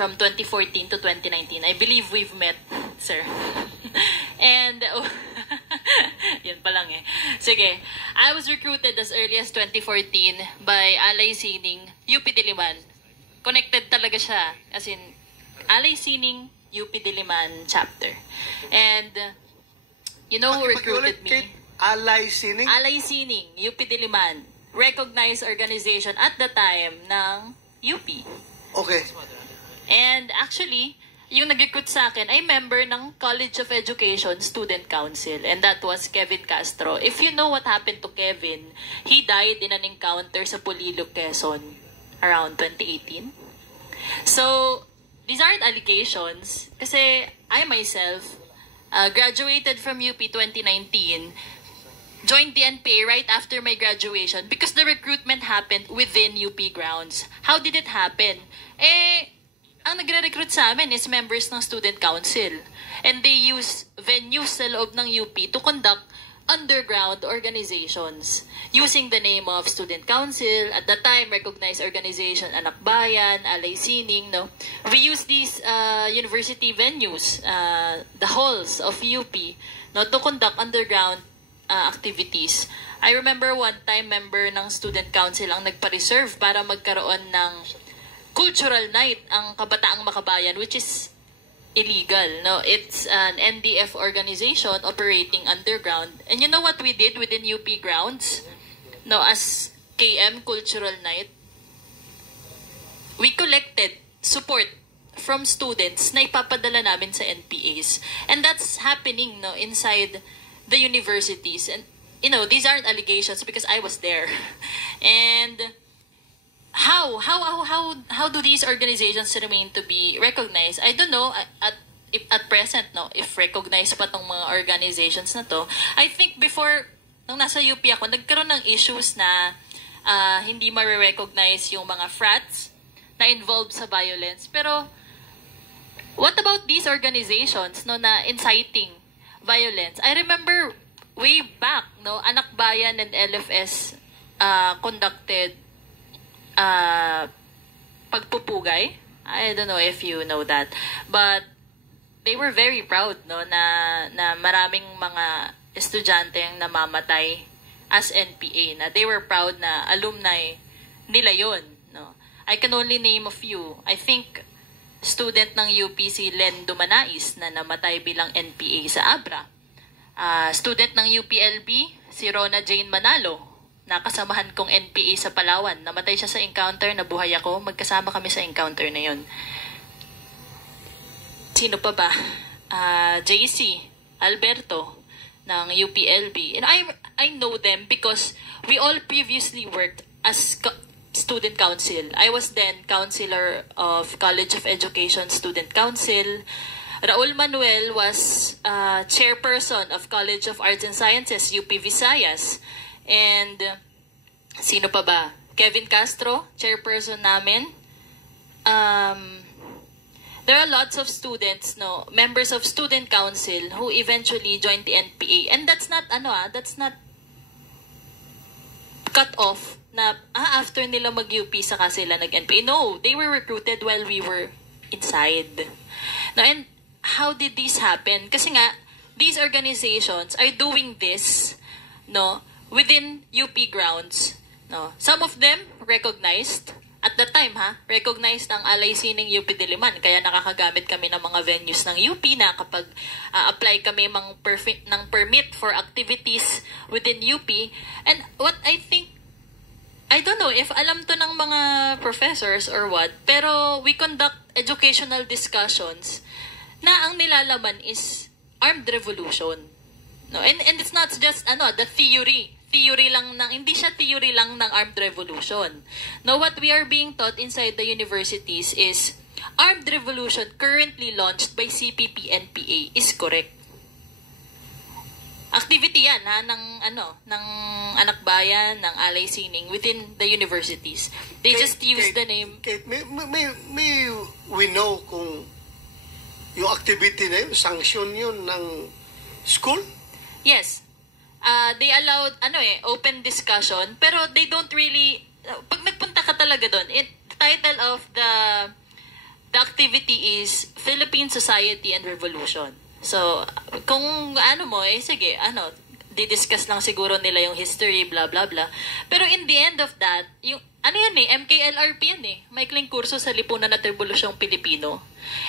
from 2014 to 2019. I believe we've met, sir. And, yun pa lang eh. Sige, I was recruited as early as 2014 by Alay Sining, UP Diliman. Connected talaga siya. As in, Alay Sining, UP Diliman chapter. And, you know who recruited me? Alay Sining? Alay Sining, UP Diliman. Recognized organization at the time ng UP. Okay. And actually, yung nag-recruit sa akin ay member ng College of Education Student Council, and that was Kevin Castro. If you know what happened to Kevin, he died in an encounter sa Pulilo, Quezon around 2018. So, these aren't allegations kasi I myself graduated from UP 2019, joined the NPA right after my graduation because the recruitment happened within UP grounds. How did it happen? Ang nagre-recruit sa amin is members ng student council. And they use venues sa loob ng UP to conduct underground organizations using the name of student council, at the time recognized organization Anak Bayan, Alay Sining, no? We use these university venues, the halls of UP, no, to conduct underground activities. I remember one time member ng student council ang nagpa-reserve para magkaroon ng cultural night ang Kabataang Makabayan, which is illegal. No, it's an NDF organization operating underground. And you know what we did within UP grounds? No, as KM Cultural Night, we collected support from students na ipapadala namin sa NPAs. And that's happening, no, inside the universities. And you know, these aren't allegations because I was there. And how do these organizations remain to be recognized? I don't know at present, no, if recognized pa tong mga organizations na to. I think before nung nasa UP ako, nagkaroon ng issues na hindi ma-recognize yung mga frats na involved sa violence. Pero what about these organizations, no, na inciting violence? I remember way back, no, Anak Bayan and LFS conducted pagpupugay. I don't know if you know that, but they were very proud, no, na maraming mga estudyante ang namamatay as NPA, na they were proud na alumni nila yon, no. I can only name a few. I think student ng UP si Len Dumanais na namatay bilang NPA sa Abra. Student ng UPLB si Rona Jane Manalo, nakasamahan kong NPA sa Palawan. Namatay siya sa encounter, nabuhay ako. Magkasama kami sa encounter na yon. Sino pa ba? JC Alberto ng UPLB. And I know them because we all previously worked as student council. I was then counselor of College of Education Student Council. Raul Manuel was chairperson of College of Arts and Sciences, UP Visayas. And sino pa ba? Kevin Castro, chairperson namin. There are lots of students, no, members of student council who eventually joined the NPA. And that's not cut off na after nila mag-UP saka sila nag-NPA. No, they were recruited while we were inside. No, and how did this happen? Kasi nga, these organizations are doing this, no, within UP grounds, no. Some of them recognized at the time, recognized ang Alay Sining UP Diliman, kaya nakakagamit kami ng mga venues ng UP na kapag apply kami ng permit for activities within UP. And what I think, I don't know if alam to ng mga professors or what, pero we conduct educational discussions na ang nilalaman is armed revolution. No, and it's not just the theory lang ng, hindi siya theory lang ng armed revolution. No, what we are being taught inside the universities is armed revolution currently launched by CPP-NPA is correct. Activity yan ng Anak Bayan, ng Alay Sining within the universities. They just use the name. Kate, may we know kung yung activity na yun, sanction yun ng school? Yes. They allowed, open discussion, pero they don't really, pag nagpunta ka talaga doon, the title of the the activity is Philippine Society and Revolution. So, kung ano mo, sige, didiscuss lang siguro nila yung history, blah, blah, blah. Pero in the end of that, yung, MKLRP yan maikling kurso sa lipunan at revolusyong Pilipino.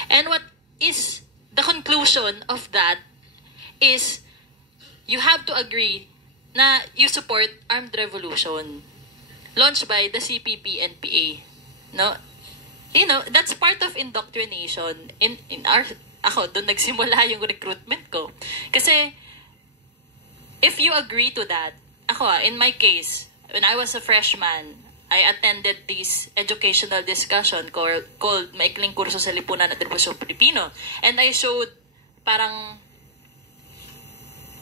And what is the conclusion of that is, you have to agree na you support armed revolution launched by the CPP-NPA. No? That's part of indoctrination in our... Ako, doon nagsimula yung recruitment ko. Kasi, if you agree to that, ako in my case, when I was a freshman, I attended this educational discussion called Maikling Kurso sa Lipunan at Revolusyong Pilipino. And I showed parang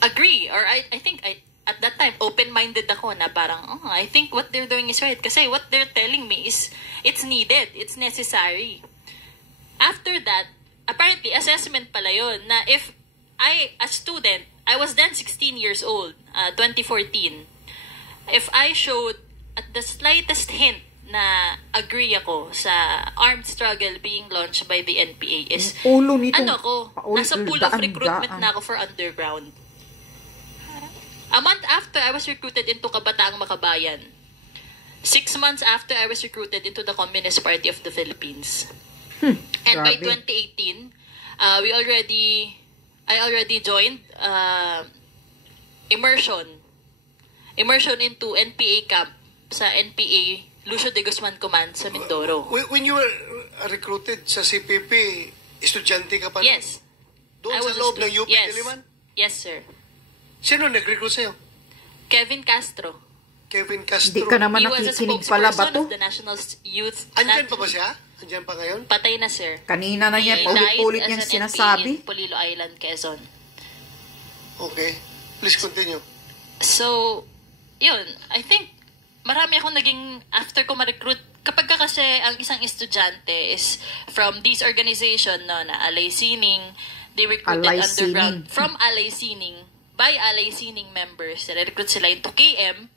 agree, or I think at that time, open-minded ako na parang, I think what they're doing is right. Kasi what they're telling me is, it's needed, it's necessary. After that, apparently, assessment pala yun, na if a student, I was then 16 years old, 2014, if I showed at the slightest hint na agree ako sa armed struggle being launched by the NPA is, nasa pool of recruitment na ako for underground. A month after, I was recruited into Kabataang Makabayan. 6 months after, I was recruited into the Communist Party of the Philippines. And by 2018, I already joined immersion into NPA camp sa NPA Lucio de Guzman Command sa Mindoro. When you were recruited sa CPP, estudyante ka pa? Yes. Doon sa loob ng UP Diliman? Yes, sir. Sino nag-recruit sa'yo? Kevin Castro. Kevin Castro. Hindi ka naman nakikinig pala ba to? Of the National Youth. Andyan pa ba siya? Andyan pa ngayon? Patay na, sir. Kanina na yan, paulit-ulit niyang sinasabi. In Polillo Island, Quezon. Okay. Please continue. So, yun. I think, marami akong naging, after ko ma-recruit, kapag ka kasi ang isang estudyante is from this organization, no, na Alay Sining, they recruited underground from Alay Sining, by Alay Sining members. Recruit sila into KM,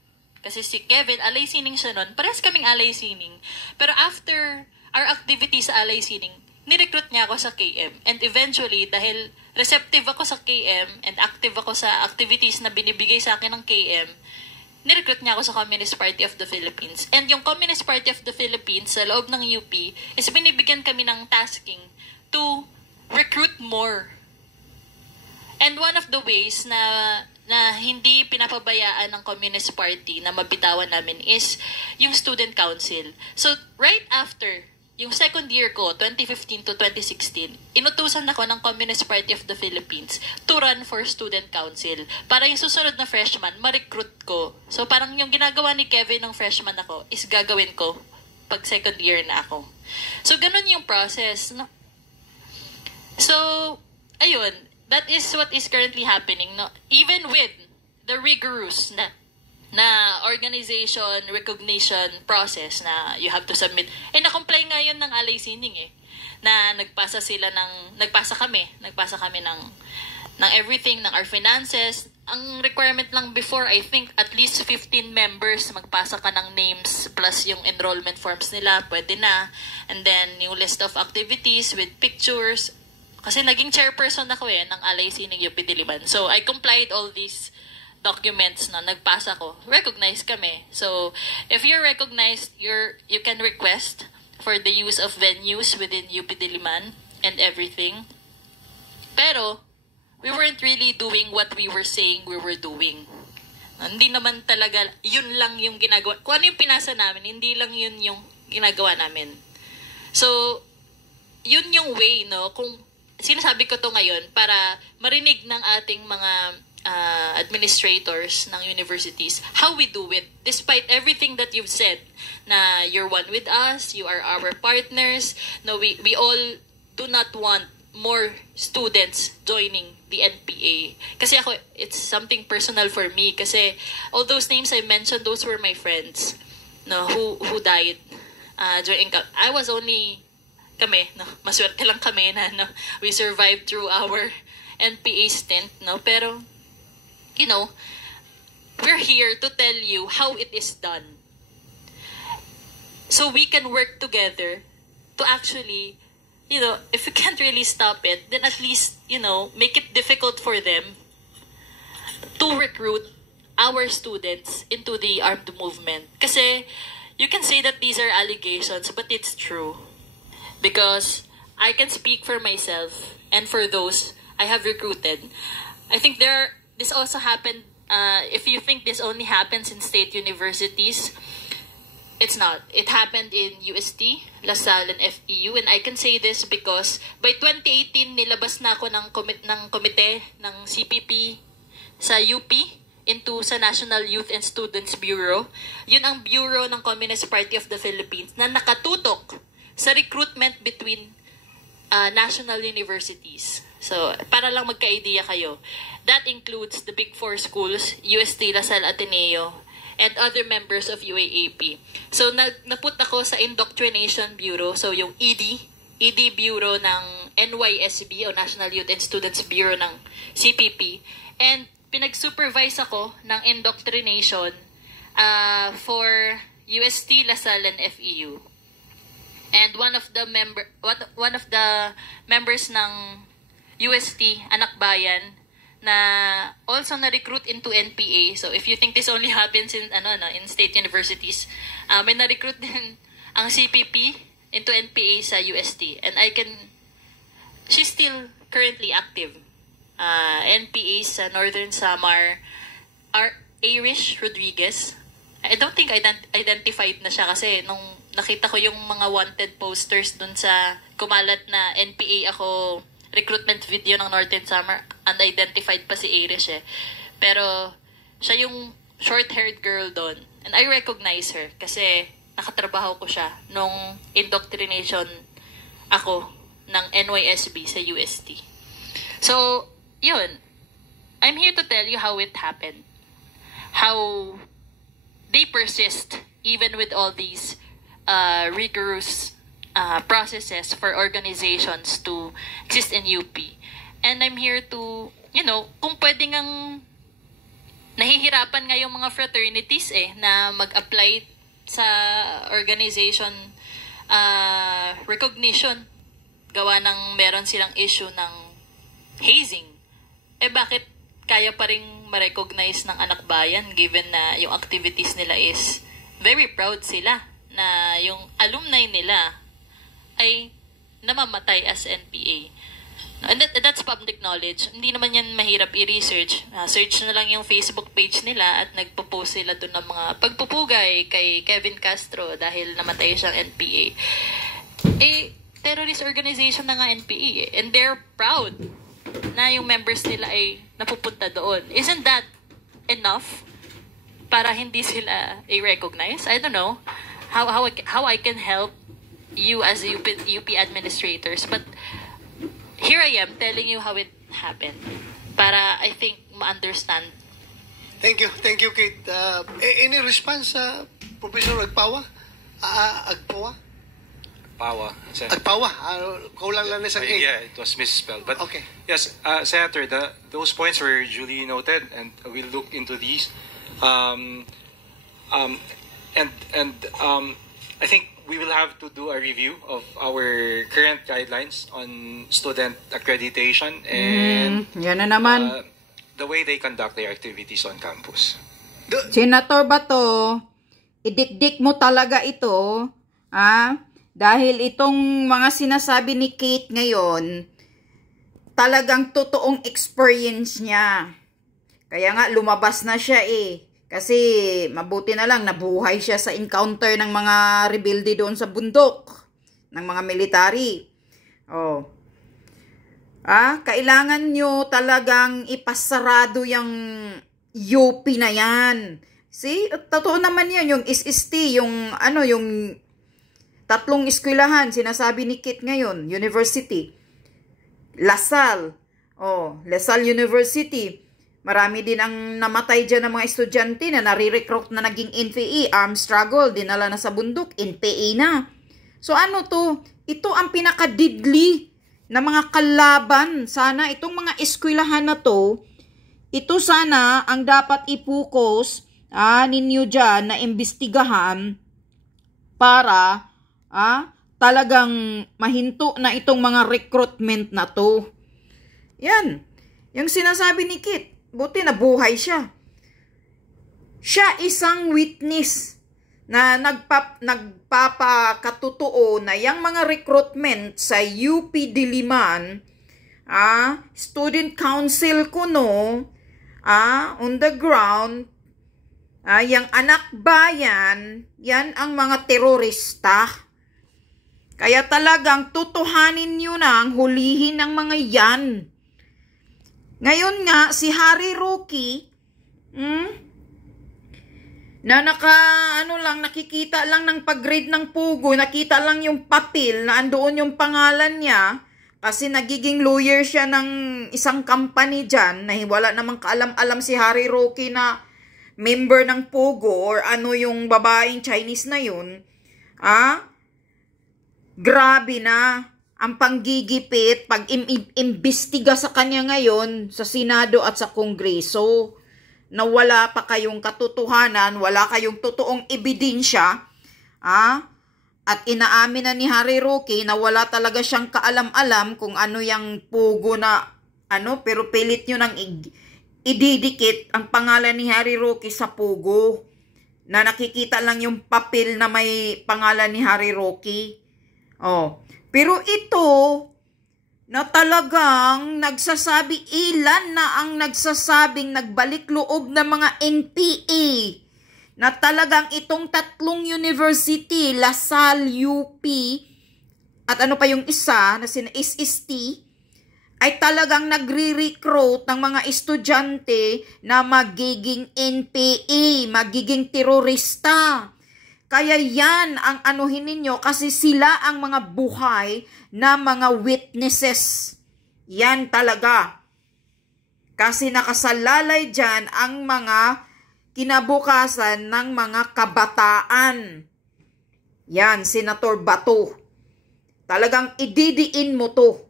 kasi si Kevin, Alay Sining siya nun. Parehas kaming Alay Sining. Pero after our activity sa Alay Sining, nirecruit niya ako sa KM. And eventually, dahil receptive ako sa KM and active ako sa activities na binibigay sa akin ng KM, nirecruit niya ako sa Communist Party of the Philippines. And yung Communist Party of the Philippines sa loob ng UP is binibigyan kami ng tasking to recruit more. And one of the ways na hindi pinapabayaan ng Communist Party na mabitawan namin is yung Student Council. So, right after yung second year ko, 2015 to 2016, inutusan ako ng Communist Party of the Philippines to run for Student Council para yung susunod na freshman, ma-recruit ko. So, parang yung ginagawa ni Kevin ng freshman ako is gagawin ko pag second year na ako. So, ganun yung process. No? So, ayun. That is what is currently happening. No? Even with the rigorous na organization recognition process na you have to submit. Na-comply nga yun ng Alay Sining na nagpasa kami ng everything, ng our finances. Ang requirement lang before, I think at least 15 members, magpasa ka ng names plus yung enrollment forms nila, pwede na. And then yung list of activities with pictures. Kasi naging chairperson ako ng Alay Sining UP Diliman. So I complied all these documents na nagpasa ko. Recognized kami. So if you're recognized, you can request for the use of venues within UP Diliman and everything. Pero we weren't really doing what we were saying we were doing. Hindi naman talaga yun lang yung ginagawa. Kung ano yung pinasa namin, hindi lang yun yung ginagawa namin. So yun yung way, no? Kung sinasabi ko to ngayon para marinig ng ating mga administrators ng universities how we do it despite everything that you've said na you're one with us, you are our partners. No, we all do not want more students joining the NPA. Kasi ako, it's something personal for me kasi all those names I mentioned, those were my friends, no, who died during I was only kami, no, maswerte lang kami na no, we survived through our NPA stint, no, pero you know, we're here to tell you how it is done. So we can work together to actually if we can't really stop it, then at least, make it difficult for them to recruit our students into the armed movement. Kasi you can say that these are allegations, but it's true. Because I can speak for myself and for those I have recruited. I think this also happened, if you think this only happens in state universities, it's not. It happened in UST, LaSalle, and FEU. And I can say this because by 2018, nilabas na ako ng komite ng CPP sa UP sa National Youth and Students Bureau. Yun ang bureau ng Communist Party of the Philippines na nakatutok sa recruitment between national universities. So, para lang magka-idea kayo. That includes the Big Four schools, UST, LaSalle, Ateneo, and other members of UAAP. So, naput ako sa Indoctrination Bureau, so yung ED Bureau ng NYSB, o National Youth and Students Bureau ng CPP, and pinag-supervise ako ng indoctrination for UST, LaSalle, and FEU. And one of the members ng UST, Anak Bayan, na also na-recruit into NPA. So if you think this only happens in state universities, may na-recruit din ang CPP into NPA sa UST. And she's still currently active. NPA sa Northern Samar, Irish Rodriguez. I don't think identified na siya kasi nung nakita ko yung mga wanted posters dun sa kumalat na NPA ako recruitment video ng Northern Samar, unidentified pa si Irish Pero siya yung short-haired girl doon. And I recognize her kasi nakatrabaho ko siya nung indoctrination ako ng NYSB sa UST. So, yun. I'm here to tell you how it happened. How they persist even with all these rigorous processes for organizations to exist in UP. And I'm here to, kung pwede ngang nahihirapan nga yung mga fraternities na mag-apply sa organization recognition, gawa ng meron silang issue ng hazing. Bakit kaya pa rin ma-recognize ng Anak Bayan given na yung activities nila is very proud sila na yung alumni nila ay namamatay as NPA. And that's public knowledge. Hindi naman yan mahirap i-research. Search na lang yung Facebook page nila at nagpo-post sila doon ng mga pagpupugay kay Kevin Castro dahil namatay siyang NPA. Terrorist organization na nga NPA and they're proud na yung members nila ay napupunta doon. Isn't that enough para hindi sila i-recognize? I don't know how I can help you as UP administrators, but here I am telling you how it happened para I think ma-understand. Thank you, Kate. Any response sa Professor Agpawa? Agpawa. Kulang lang na sa Kate. Yeah, it was misspelled. But okay. Yes, Senator, those points were duly noted, and we'll look into these. I think we will have to do a review of our current guidelines on student accreditation and yan na naman. The way they conduct their activities on campus. Senator Bato, idikdik mo talaga ito, dahil itong mga sinasabi ni Kate ngayon, talagang totoong experience niya. Kaya nga lumabas na siya Kasi mabuti na lang nabuhay siya sa encounter ng mga rebelde doon sa bundok ng mga military. Kailangan nyo talagang ipasarado yung UP na yan. See, totoo naman yan, yung SST, yung tatlong eskwelahan, sinasabi ni Kit ngayon, university. LaSalle, LaSalle University. Marami din ang namatay dyan ng mga estudyante na nare-recruit na naging NPA, armed struggle, dinala na sa bundok, NPA na. So ano to? Ito ang pinaka-deadly na mga kalaban. Sana itong mga eskwelahan na to, ito sana ang dapat i-focus ninyo dyan na imbestigahan para talagang mahinto na itong mga recruitment na to. Yan. Yung sinasabi ni Kit, buti nabuhay siya. Siya isang witness na nagpapakatotoo na yung mga recruitment sa UP Diliman, student council ko no, on the ground, yung anak bayan, yan ang mga terorista. Kaya talagang tutuhanin nyo na ang hulihin ng mga yan. Ngayon nga, si Harry Roque, na nakikita lang ng pag-grade ng Pugo, nakita lang yung papel na andoon yung pangalan niya, kasi nagiging lawyer siya ng isang company dyan, na wala namang kaalam-alam si Harry Roque na member ng Pugo, or ano yung babaeng Chinese na yun, grabe na ang panggigipit pag-imbestiga sa kanya ngayon sa Senado at sa Kongreso, na wala pa kayong katotohanan, wala kayong totoong ebidensya, at inaamin na ni Harry Roque na wala talaga siyang kaalam-alam kung ano yung Pugo na, pero pilit nyo nang ididikit ang pangalan ni Harry Roque sa Pugo, na nakikita lang yung papel na may pangalan ni Harry Roque. Pero ito, na talagang nagsasabi, ilan na ang nagsasabing nagbalik loob ng mga NPA, na talagang itong tatlong university, LaSalle, UP, at ano pa yung isa, na SST, ay talagang nagre-recruit ng mga estudyante na magiging NPA, magiging terorista. Kaya yan ang anuhin ninyo, kasi sila ang mga buhay na mga witnesses. Yan talaga. Kasi nakasalalay dyan ang mga kinabukasan ng mga kabataan. Yan, Senator Bato. Talagang ididiin mo to.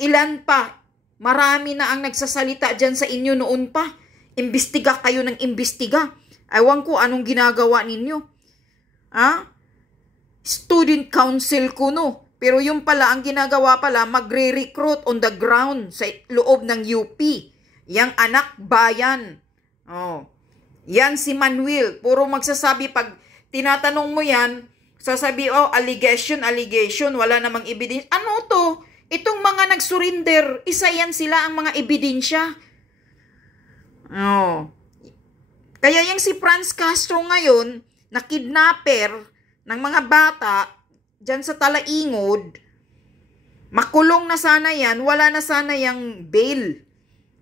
Ilan pa? Marami na ang nagsasalita dyan sa inyo noon pa. Imbestiga kayo ng imbestiga. Ewan ko anong ginagawa ninyo. Student council ko no. Pero yung pala, ang ginagawa pala, magre-recruit on the ground sa loob ng UP. Yang anak bayan. Yan si Manuel. Puro magsasabi, pag tinatanong mo yan, sasabi, allegation, wala namang ebidensya. Ano to? Itong mga nag-surrender, isa yan sila ang mga ebidensya. Kaya yung si Franz Castro ngayon, na kidnapper ng mga bata dyan sa Talaingod, makulong na sana yan, wala na sana yung bail.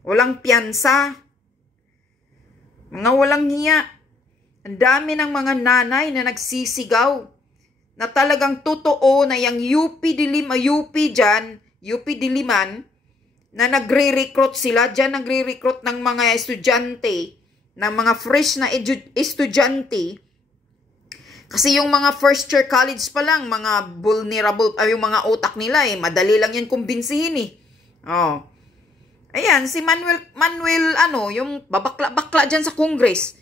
Walang piyansa. Mga walang hiya. Ang dami ng mga nanay na nagsisigaw, na talagang totoo na yung UP Diliman, na nagre-recruit sila, dyan nagre-recruit ng mga estudyante, ng mga fresh na estudyante. Kasi yung mga first year college pa lang, mga vulnerable, yung mga utak nila madali lang yan kumbinsihin Ayan, si Manuel, yung babakla-bakla dyan sa Congress.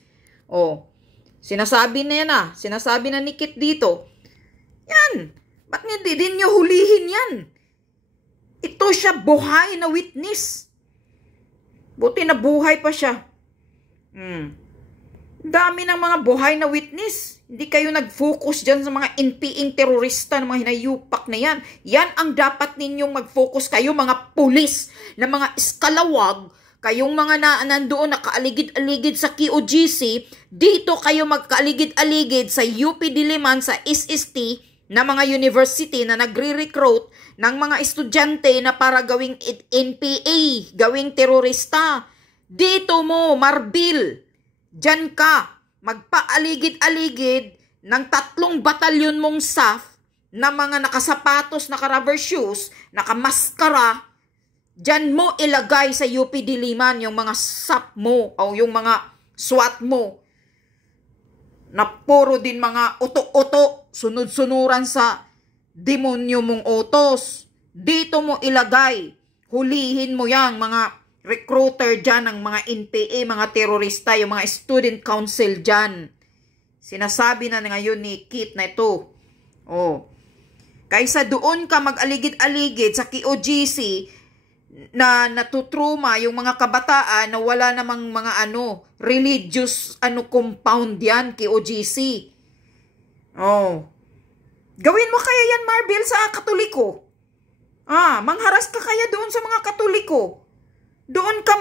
Sinasabi na ni Kit dito. Yan, ba't hindi din nyo hulihin yan? Ito siya buhay na witness. Buti na buhay pa siya. Dami ng mga buhay na witness. Hindi kayo nag-focus dyan sa mga NPA terorista, ng mga hinayupak na yan. Yan ang dapat ninyong mag-focus kayo, mga pulis, na mga iskalawag, kayong mga nandoon nakaaligid-aligid sa QOGC, dito kayo magkaaligid-aligid sa UP Diliman, sa SST, na mga university na nagre-recruit ng mga estudyante na para gawing NPA, gawing terorista. Dito mo, Marbil, dyan ka, magpaaligid-aligid ng 3 batalyon mong SAF na mga nakasapatos, naka-rubber shoes, nakamaskara, dyan mo ilagay sa UP Diliman yung mga SAF mo o yung mga SWAT mo na puro din mga uto-uto, sunod-sunuran sa demonyo mong utos. Dito mo ilagay, hulihin mo yang mga recruiter dyan ng mga NPA, mga terorista, yung mga student council dyan. Sinasabi na ngayon ni Kit na ito. Kaysa doon ka mag-aligid-aligid sa QOGC na natutruma yung mga kabataan na wala namang mga religious compound yan, QOGC. Oh. Gawin mo kaya yan, Marvel, sa Katoliko? Mangharas ka kaya doon sa mga Katoliko? Doon ka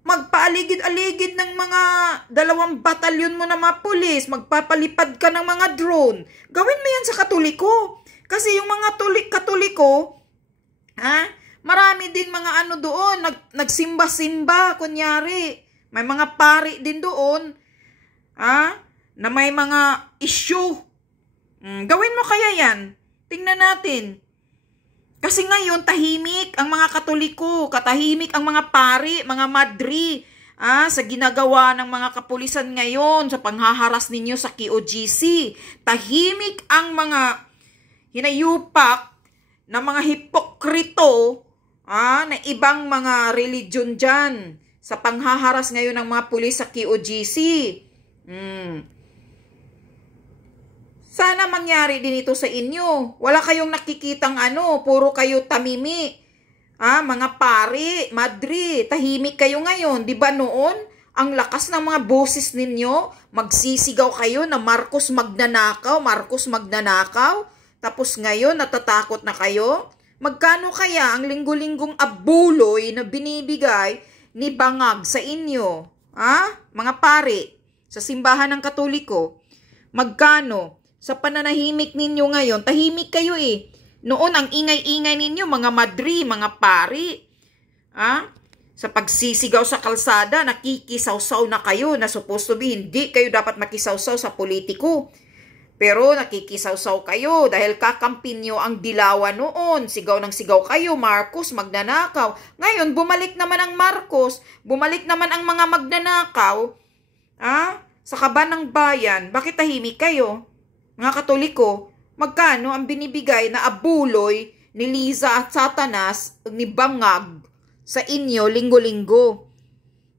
magpaaligid-aligid ng mga 2 batalyon mo na mga pulis, magpapalipad ka ng mga drone. Gawin mo yan sa Katoliko. Kasi yung mga Katoliko, marami din mga doon, nagsimba-simba, kunyari. May mga pari din doon, na may mga issue. Gawin mo kaya yan? Tingnan natin. Kasi ngayon, tahimik ang mga Katoliko, katahimik ang mga pari, mga madri, sa ginagawa ng mga kapulisan ngayon, sa panghaharas ninyo sa QOGC. Tahimik ang mga hinayupak na mga hipokrito, na ibang mga religion dyan, sa panghaharas ngayon ng mga pulis sa QOGC. Sana mangyari din ito sa inyo. Wala kayong nakikitang puro kayo tamimi. Mga pari, madri, tahimik kayo ngayon. Di ba noon, ang lakas ng mga boses ninyo, magsisigaw kayo na Marcos magnanakaw, Marcos magnanakaw. Tapos ngayon, natatakot na kayo. Magkano kaya ang linggo-linggong abuloy na binibigay ni Bangag sa inyo? Mga pari, sa simbahan ng Katoliko, magkano? Sa pananahimik ninyo ngayon, tahimik kayo Noon, ang ingay-ingay ninyo, mga madri, mga pari. Sa pagsisigaw sa kalsada, nakikisaw-saw na kayo, na supposed to be, hindi kayo dapat makisaw-saw sa politiko. Pero nakikisaw-saw kayo dahil kakampin nyo ang dilawan noon. Sigaw ng sigaw kayo, Marcos magnanakaw. Ngayon, bumalik naman ang Marcos, bumalik naman ang mga magnanakaw. Sa kaban ng bayan, bakit tahimik kayo? Mga Katoliko, magkano ang binibigay na abuloy ni Liza at Satanas ni Bangag sa inyo linggo-linggo?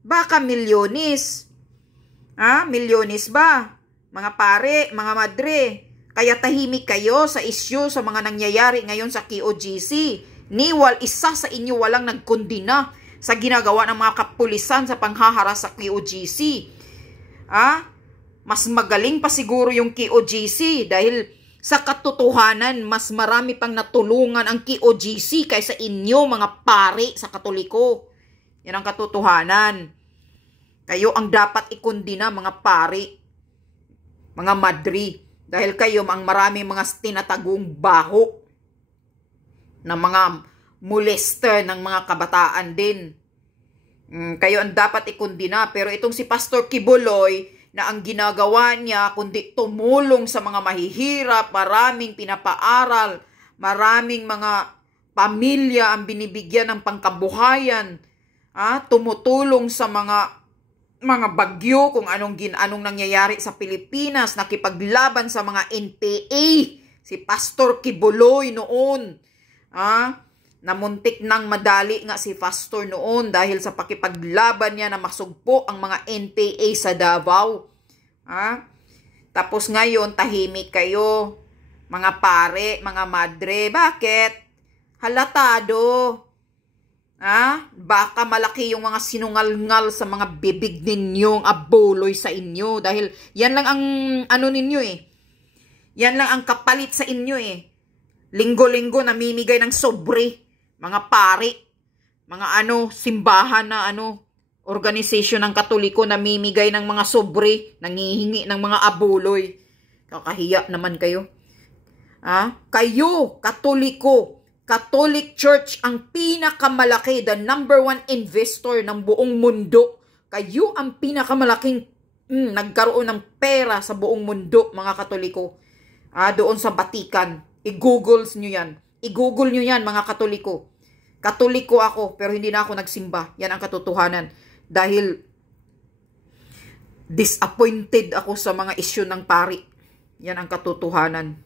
Baka milyones. Milyones ba? Mga pare, mga madre, kaya tahimik kayo sa issue sa mga nangyayari ngayon sa QOGC. Niwal isa sa inyo walang nagkondina sa ginagawa ng mga kapulisan sa panghaharas sa QOGC. Mas magaling pa siguro yung QOGC dahil sa katotohanan, mas marami pang natulungan ang QOGC kaysa inyo mga pari sa Katoliko. Yan ang katotohanan. Kayo ang dapat ikondina mga pari, mga madri, dahil kayo ang maraming mga tinatagong baho na mga molester ng mga kabataan din. Kayo ang dapat ikondina, pero itong si Pastor Kibuloy, na ang ginagawa niya kundi tumulong sa mga mahihirap, maraming pinapaaral, maraming mga pamilya ang binibigyan ng pangkabuhayan, tumutulong sa mga bagyo kung anong nangyayari sa Pilipinas, nakipaglaban sa mga NPA, si Pastor Kibuloy noon, namuntik nang madali nga si Pastor noon dahil sa pakipaglaban niya na masugpo ang mga NPA sa Davao. Tapos ngayon, tahimik kayo, mga pare, mga madre. Bakit? Halatado. Baka malaki yung mga sinungal-ngal sa mga bibig ninyong abuloy sa inyo. Dahil yan lang ang ninyo Yan lang ang kapalit sa inyo Linggo-linggo namimigay ng sobre. Mga pari, mga simbahan na organisasyon ng Katoliko namimigay ng mga sobre, nangihingi ng mga abuloy. Kakahiya naman kayo. Kayo, Katoliko, Catholic Church ang pinakamalaki, the #1 investor ng buong mundo. Kayo ang pinakamalaking nagkaroon ng pera sa buong mundo, mga Katoliko. Doon sa Vatican. I-Google nyo yan. I-Google nyo yan, mga Katoliko. Katoliko ako, pero hindi na ako nagsimba. Yan ang katotohanan. Dahil disappointed ako sa mga isyu ng pari. Yan ang katotohanan.